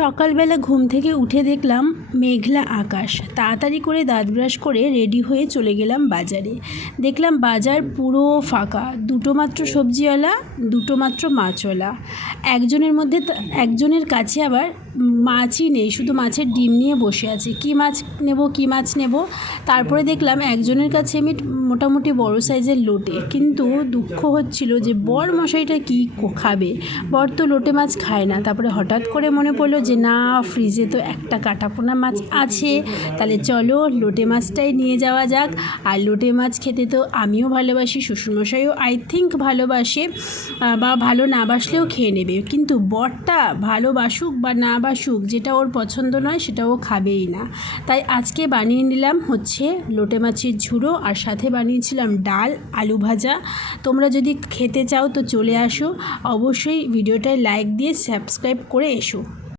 সকালবেলা ঘুম থেকে উঠে দেখলাম মেঘলা আকাশ। তাড়াতাড়ি করে দাঁত ব্রাশ করে রেডি হয়ে চলে গেলাম বাজারে। দেখলাম বাজার পুরো ফাঁকা, দুটো মাত্র সবজিওয়ালা, দুটো মাত্র মাছওয়ালা। একজনের কাছে আবার মাছই নেই, শুধু মাছের ডিম নিয়ে বসে আছে। কী মাছ নেব। তারপরে দেখলাম একজনের কাছে আমি মোটামুটি বড় সাইজের লোটে, কিন্তু দুঃখ হচ্ছিল যে বর মশাইটা কী খাবে, বর তো লোটে মাছ খায় না। তারপরে হঠাৎ করে মনে পড়লো যে না, ফ্রিজে তো একটা কাটাপোনা মাছ আছে, তাহলে চলো লোটে মাছটাই নিয়ে যাওয়া যাক। আর লোটে মাছ খেতে তো আমিও ভালোবাসি, শ্বশুরমশাইও আই থিঙ্ক ভালোবাসে, বা ভালো না বাসলেও খেয়ে নেবে। কিন্তু বরটা ভালোবাসুক বা না বাসুক, যেটা ওর পছন্দ নয় সেটা ও খাবেই না। তাই আজকে বানিয়ে নিলাম হচ্ছে লোটে মাছের ঝুড়ো, আর সাথে বানিয়েছিলাম ডাল, আলু ভাজা। তোমরা যদি খেতে চাও তো চলে আসো, অবশ্যই ভিডিওটায় লাইক দিয়ে সাবস্ক্রাইব করে এসো।